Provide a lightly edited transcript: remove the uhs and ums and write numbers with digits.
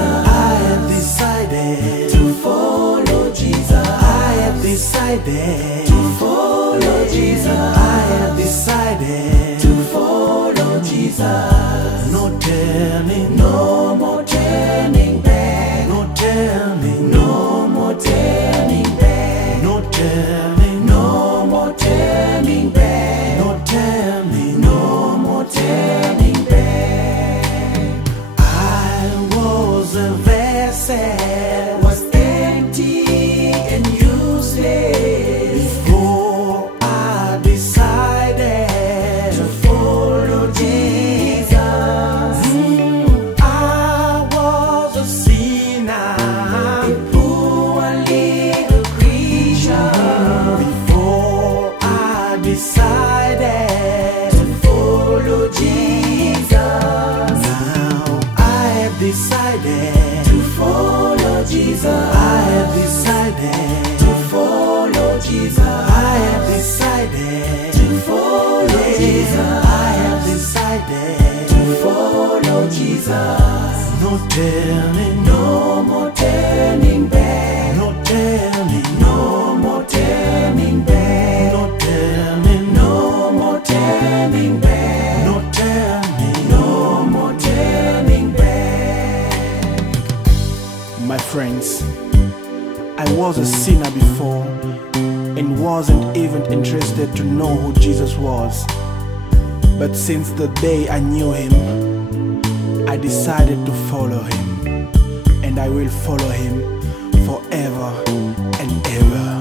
I have decided to follow Jesus. I have decided to follow Jesus. I have decided to follow Jesus. No turning, no more turning back. No turning, no more turning back. No turning, no more turning back. No turning, no more turning back. I was a vessel, was empty and useless before I decided to follow Jesus. I was a sinner, a poor little creature before I decided to follow Jesus. Now I have decided to follow Jesus. I have decided to follow Jesus. I have decided to follow Jesus. I have decided to follow Jesus. No turning, no more turning back. No turning, no more turning back. No turning, no more turning back. No turning, no more turning back. My friends, I was a sinner before and wasn't even interested to know who Jesus was. But since the day I knew him, I decided to follow him, and I will follow him forever and ever.